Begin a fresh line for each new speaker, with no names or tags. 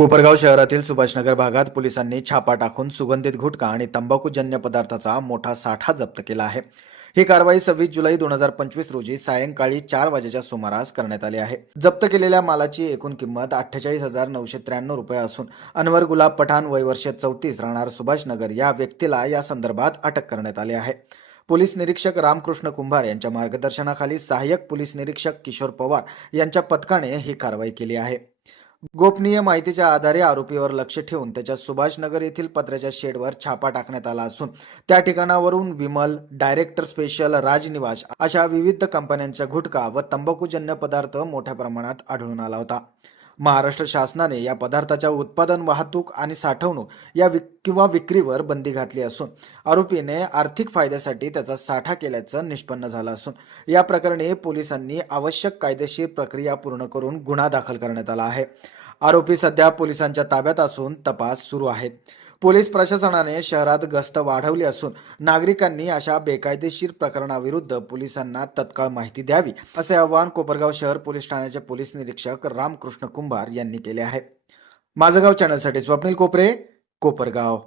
कोपरगाव शहरातील सुभाषनगर भागात पोलिसांनी छापा टाकून सुगंधित गुटखा आणि तंबाखूजन्य पदार्थाचा मोठा साठा जप्त केला आहे. ही कारवाई सव्वीस जुलै दोन हजार पंचवीस रोजी सायंकाळी चार वाजेच्या सुमारास करण्यात आली आहे. जप्त केलेल्या मालाची एकूण किंमत अठ्ठेचाळीस हजार नऊशे त्र्याण्णव रुपये असून अनवर गुलाब पठाण वय वर्ष चौतीस राहणार सुभाषनगर या व्यक्तीला या संदर्भात अटक करण्यात आली आहे. पोलीस निरीक्षक रामकृष्ण कुंभार यांच्या मार्गदर्शनाखाली सहाय्यक पोलीस निरीक्षक किशोर पवार यांच्या पथकाने ही कारवाई केली आहे. गोपनीय माहितीच्या आधारे आरोपीवर लक्ष ठेवून त्याच्या सुभाषनगर येथील पत्र्याच्या शेडवर छापा टाकण्यात आला असून त्या ठिकाणावरून विमल डायरेक्टर स्पेशल राजनिवास अशा विविध कंपन्यांचा गुटखा व तंबाखूजन्य पदार्थ मोठ्या प्रमाणात आढळून आला होता. महाराष्ट्र शासनाने या पदार्थाच्या उत्पादन वाहतूक आणि साठवणूक या विक किंवा विक्रीवर बंदी घातली असून आरोपीने आर्थिक फायद्यासाठी त्याचा साठा केल्याचं निष्पन्न झालं असून या प्रकरणी पोलिसांनी आवश्यक कायदेशीर प्रक्रिया पूर्ण करून गुन्हा दाखल करण्यात आला आहे. आरोपी सध्या पोलिसांच्या ताब्यात असून तपास सुरू आहे. पोलीस प्रशासनाने शहरात गस्त वाढवली असून नागरिकांनी अशा बेकायदेशीर प्रकरणाविरुद्ध पोलिसांना तत्काळ माहिती द्यावी असे आवाहन कोपरगाव शहर पोलीस ठाण्याचे पोलीस निरीक्षक रामकृष्ण कुंभार यांनी केले आहे. माझं गाव चॅनलसाठी स्वप्नील कोपरे कोपरगाव.